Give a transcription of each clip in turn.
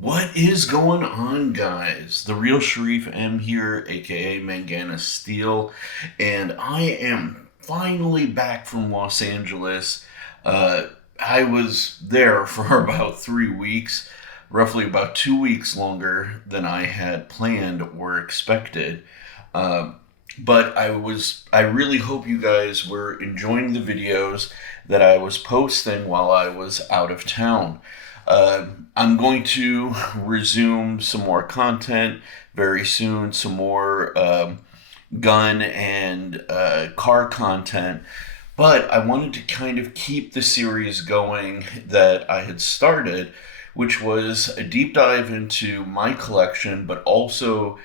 What is going on, guys? The real Sherif M here, aka Manganas Steel, and I am finally back from Los Angeles. I was there for about 3 weeks, roughly about 2 weeks longer than I had planned or expected. Uh, but I really hope you guys were enjoying the videos that I was posting while I was out of town. I'm going to resume some more content very soon, some more gun and car content. But I wanted to kind of keep the series going that I had started, which was a deep dive into my collection, but also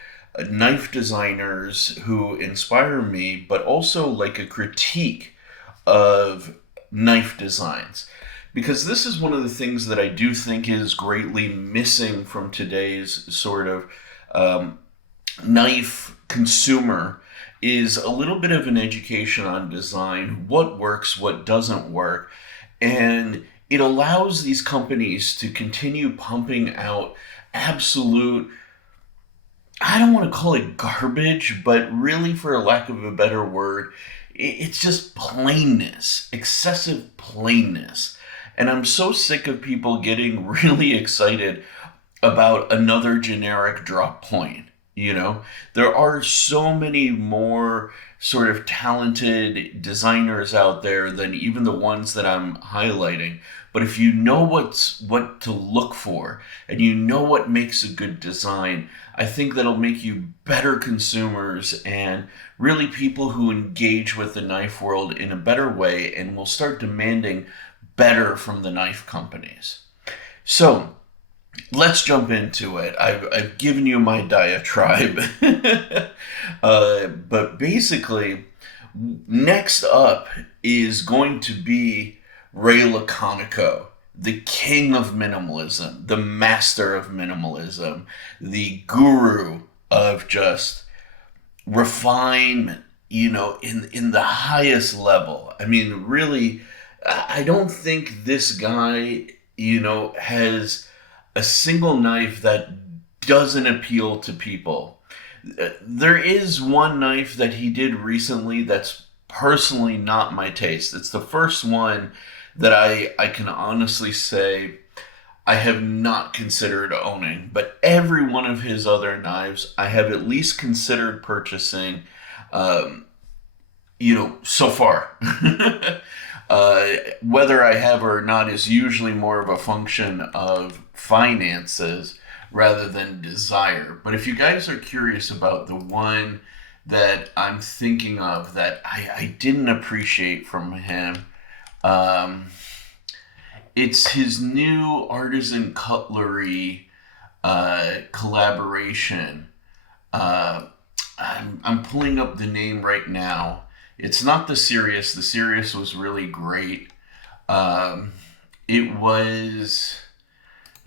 knife designers who inspire me, but also like a critique of knife designs. Because this is one of the things that I do think is greatly missing from today's sort of um, knife consumer is a little bit of an education on design, what works, what doesn't work, and it allows these companies to continue pumping out absolute, I don't want to call it garbage, but really, for a lack of a better word, it's just plainness, excessive plainness. And I'm so sick of people getting really excited about another generic drop point. You know, there are so many more sort of talented designers out there than even the ones that I'm highlighting. But if you know what to look for and you know what makes a good design, I think that'll make you better consumers and really people who engage with the knife world in a better way and will start demanding better from the knife companies. So, let's jump into it. I've given you my diatribe. But basically, next up is going to be Ray Laconico, the king of minimalism, the master of minimalism, the guru of just refinement, in the highest level. I mean, really, I don't think this guy, has a single knife that doesn't appeal to people. There is one knife that he did recently that's personally not my taste. It's the first one that I can honestly say I have not considered owning, but every one of his other knives I have at least considered purchasing, so far. Whether I have or not is usually more of a function of finances rather than desire. But if you guys are curious about the one that I'm thinking of that I didn't appreciate from him, it's his new artisan cutlery collaboration. I'm pulling up the name right now. It's not the Sirius. The Sirius was really great. It was,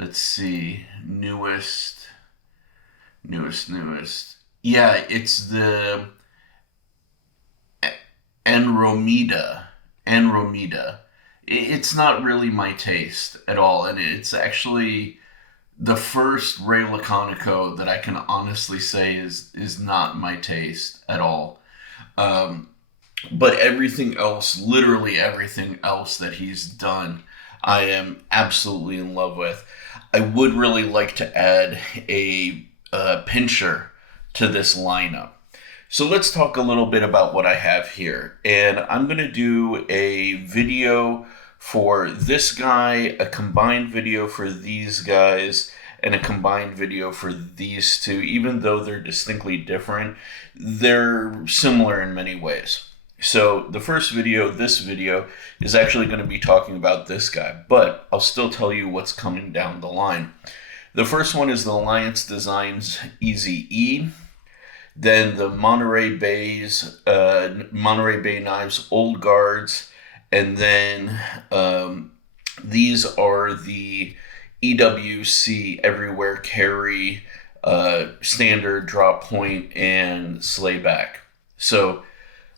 let's see, newest. Yeah, it's the Enromeda. It's not really my taste at all, and it's actually the first Ray Laconico that I can honestly say is not my taste at all. But everything else, literally everything else that he's done, I am absolutely in love with. I would really like to add a pincher to this lineup. So let's talk a little bit about what I have here. And I'm going to do a video for this guy, a combined video for these guys, and a combined video for these two. Even though they're distinctly different, they're similar in many ways. So the first video, this video, is actually going to be talking about this guy, but I'll still tell you what's coming down the line. The first one is the Alliance Designs EZE, then the Monterey Bay Knives Old Guards, and then these are the EWC Everywhere Carry standard drop point and slayback. So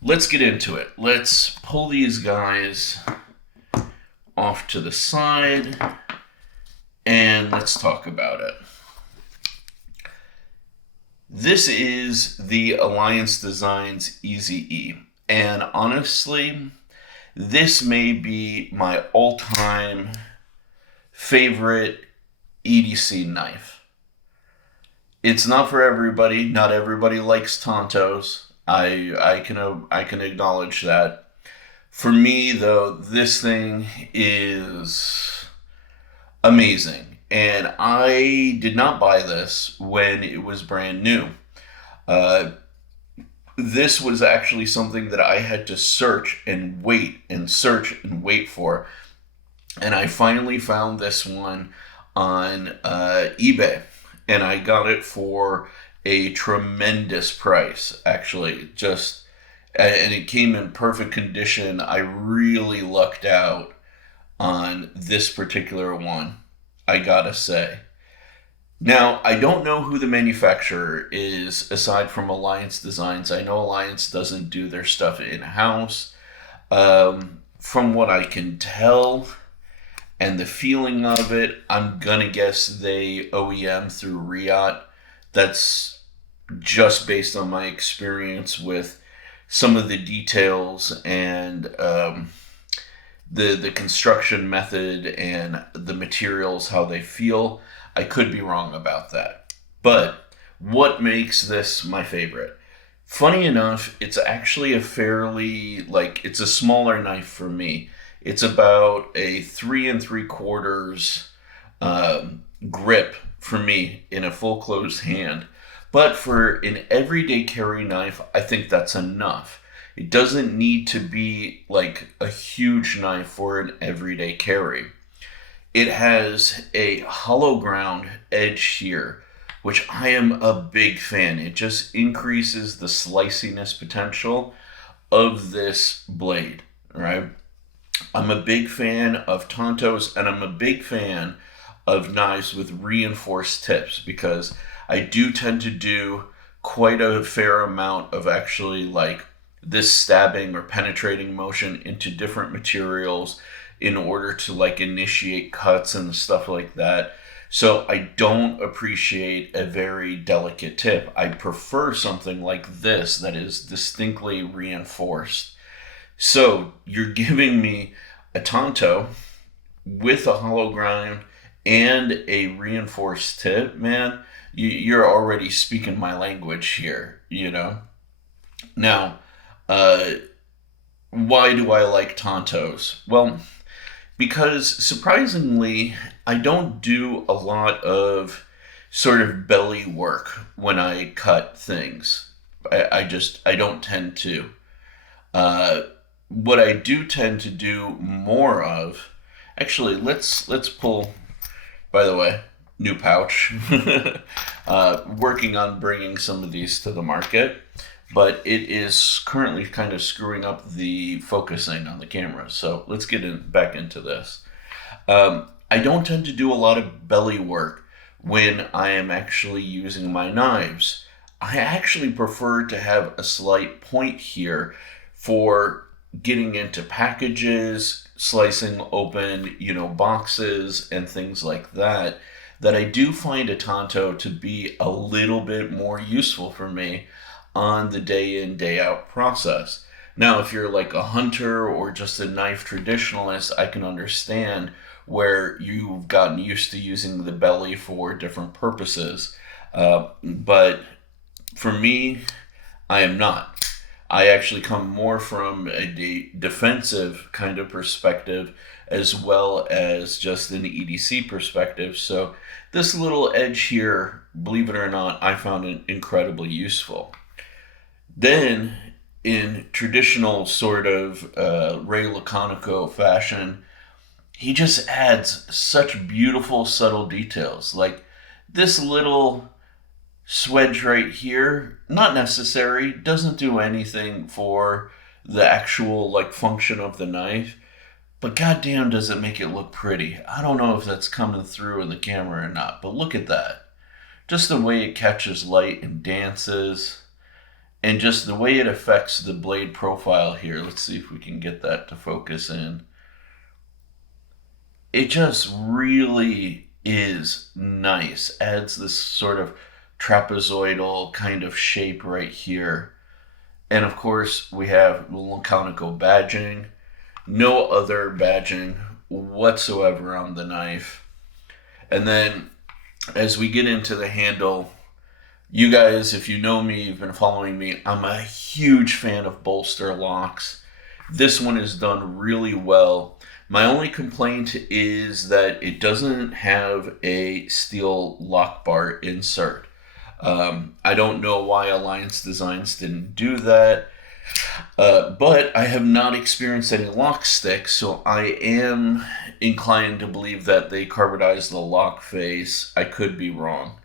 let's get into it. Let's pull these guys off to the side. And and let's talk about it. This is the Alliance Designs EZE, and honestly, this may be my all-time favorite EDC knife. It's not for everybody. Not everybody likes Tontos. I can acknowledge that. For me, though, this thing is amazing. And I did not buy this when it was brand new. This was actually something that I had to search and wait for. And I finally found this one on eBay. And I got it for a tremendous price, actually. And it came in perfect condition. I really lucked out on this particular one, I gotta say. Now, I don't know who the manufacturer is aside from Alliance Designs. I know Alliance doesn't do their stuff in-house. From what I can tell and the feeling of it, I'm gonna guess they OEM through Riot. That's just based on my experience with some of the details and the construction method and the materials, how they feel. I could be wrong about that. But what makes this my favorite? Funny enough, it's actually a fairly, it's a smaller knife for me. It's about a 3 3/4 grip for me in a full closed hand. But for an everyday carry knife, I think that's enough. It doesn't need to be like a huge knife for an everyday carry. It has a hollow ground edge here, which I am a big fan. It just increases the sliciness potential of this blade, right? I'm a big fan of Tontos, and I'm a big fan of knives with reinforced tips, because I do tend to do quite a fair amount of actually this stabbing or penetrating motion into different materials in order to initiate cuts and stuff like that. So I don't appreciate a very delicate tip. I prefer something like this that is distinctly reinforced. So you're giving me a Tonto with a hollow ground and a reinforced tip, man. You're already speaking my language here, you know? Now, why do I like Tontos? Well, because surprisingly, I don't do a lot of sort of belly work when I cut things. I don't tend to. What I do tend to do more of, actually, let's pull, by the way, new pouch. Working on bringing some of these to the market, but it is currently kind of screwing up the focusing on the camera. So let's get back into this. I don't tend to do a lot of belly work when I am actually using my knives. I actually prefer to have a slight point here for getting into packages, slicing open, boxes and things like that, that I do find a Tonto to be a little bit more useful for me on the day in, day out process. Now, if you're like a hunter or just a knife traditionalist, I can understand where you've gotten used to using the belly for different purposes. But for me, I am not. I actually come more from a defensive kind of perspective as well as just an EDC perspective. So this little edge here, believe it or not, I found it incredibly useful. Then, in traditional sort of Ray Laconico fashion, he just adds such beautiful, subtle details. Like this little swedge right here, not necessary, doesn't do anything for the actual function of the knife, but goddamn does it make it look pretty. I don't know if that's coming through in the camera or not, but look at that. Just the way it catches light and dances, and just the way it affects the blade profile here. Let's see if we can get that to focus in. It just really is nice. Adds this sort of trapezoidal kind of shape right here. And of course, we have the Laconico badging. No other badging whatsoever on the knife. And then as we get into the handle, you guys, if you know me, you've been following me, I'm a huge fan of bolster locks. This one is done really well. My only complaint is that it doesn't have a steel lock bar insert. I don't know why Alliance Designs didn't do that, but I have not experienced any lock sticks, so I am inclined to believe that they carbonized the lock face. I could be wrong.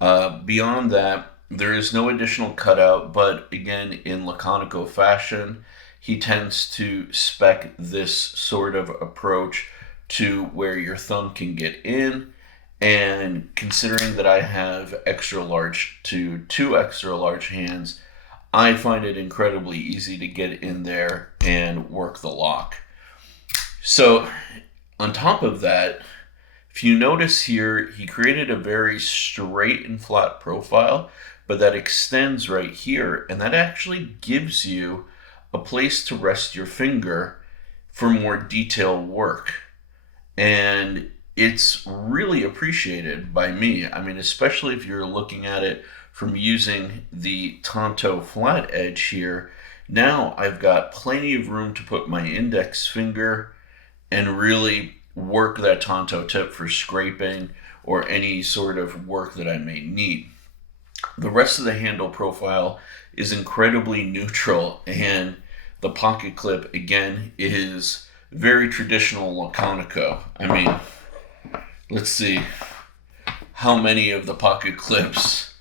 Beyond that, there is no additional cutout, but again, in Laconico fashion, he tends to spec this sort of approach to where your thumb can get in. And considering that I have extra large to 2 extra large hands, I find it incredibly easy to get in there and work the lock. So on top of that, if you notice here, he created a very straight and flat profile, but that extends right here, and that actually gives you a place to rest your finger for more detailed work. And it's really appreciated by me. I mean, especially if you're looking at it from using the Tonto flat edge here. Now I've got plenty of room to put my index finger and really work that Tonto tip for scraping or any sort of work that I may need. The rest of the handle profile is incredibly neutral, and the pocket clip, again, is very traditional Laconico. I mean, let's see how many of the pocket clips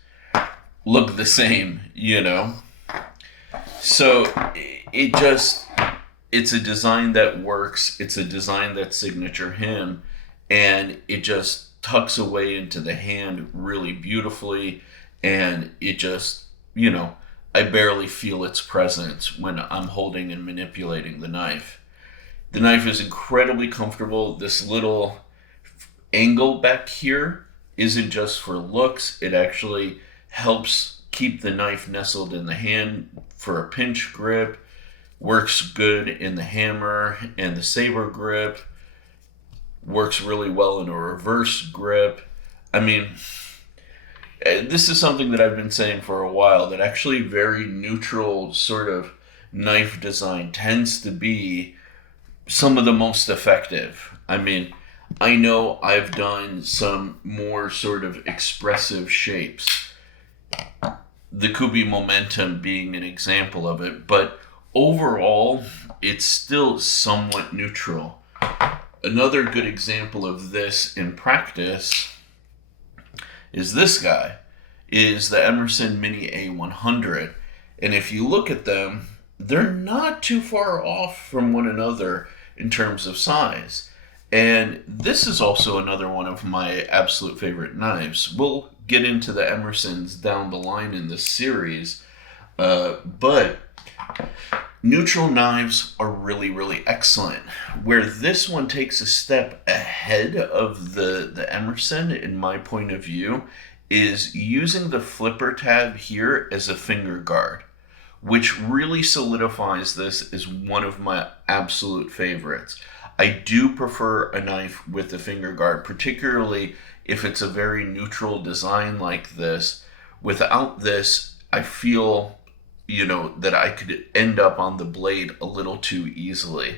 look the same, you know? So it's a design that works. It's a design that's signature him, and it just tucks away into the hand really beautifully, and it just, you know, I barely feel its presence when I'm holding and manipulating the knife. The knife is incredibly comfortable. This little angle back here isn't just for looks. It actually helps keep the knife nestled in the hand for a pinch grip. Works good in the hammer and the saber grip. Works really well in a reverse grip. I mean, this is something that I've been saying for a while, that actually very neutral sort of knife design tends to be some of the most effective. I mean, I know I've done some more sort of expressive shapes, the KUBEY Momentum being an example of it, but overall, it's still somewhat neutral. Another good example of this in practice is this guy, is the Emerson Mini A100. And if you look at them, they're not too far off from one another in terms of size. And this is also another one of my absolute favorite knives. We'll get into the Emersons down the line in this series, but neutral knives are really, really excellent. Where this one takes a step ahead of the Emerson, in my point of view, is using the flipper tab here as a finger guard, which really solidifies this as one of my absolute favorites. I do prefer a knife with a finger guard, particularly if it's a very neutral design like this. Without this, I feel, you know, that I could end up on the blade a little too easily.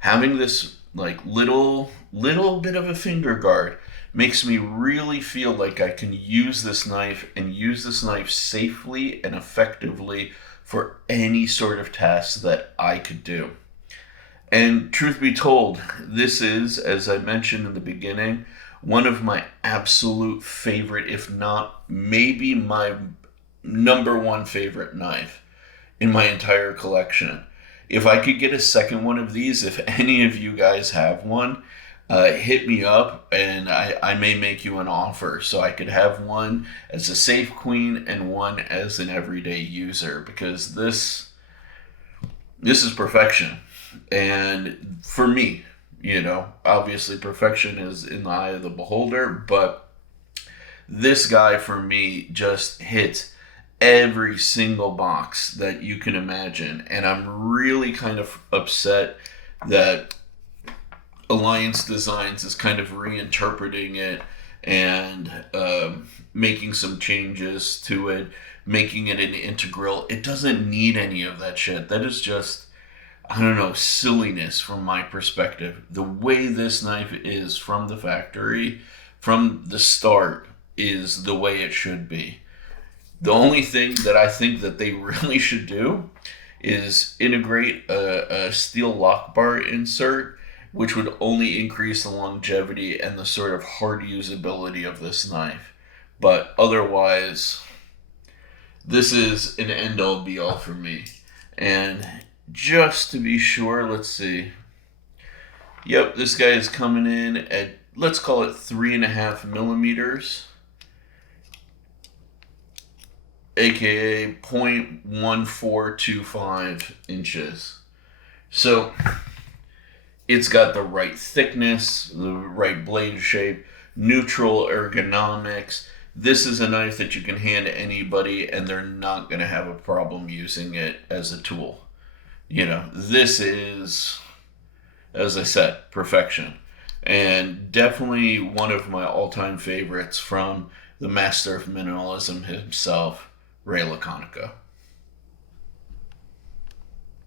Having this like little bit of a finger guard makes me really feel like I can use this knife and use this knife safely and effectively for any sort of task that I could do. And truth be told, this is, as I mentioned in the beginning, one of my absolute favorite, if not maybe my number one favorite knife in my entire collection. If I could get a second one of these, if any of you guys have one, hit me up and I may make you an offer so I could have one as a safe queen and one as an everyday user, because this is perfection. And for me, You know, obviously perfection is in the eye of the beholder, but this guy for me just hits every single box that you can imagine. And I'm really kind of upset that Alliance Designs is kind of reinterpreting it and making some changes to it, making it an integral. It doesn't need any of that shit. That is just, I don't know, silliness from my perspective. The way this knife is from the factory, from the start, is the way it should be. The only thing that I think that they really should do is integrate a steel lock bar insert, which would only increase the longevity and the sort of hard usability of this knife. But otherwise, this is an end-all be-all for me. And just to be sure, let's see. Yep, this guy is coming in at, let's call it 3.5 millimeters. AKA 0.1425 inches. So it's got the right thickness, the right blade shape, neutral ergonomics. This is a knife that you can hand to anybody and they're not going to have a problem using it as a tool. You know, this is, as I said, perfection. And definitely one of my all-time favorites from the master of minimalism himself, Ray Laconico.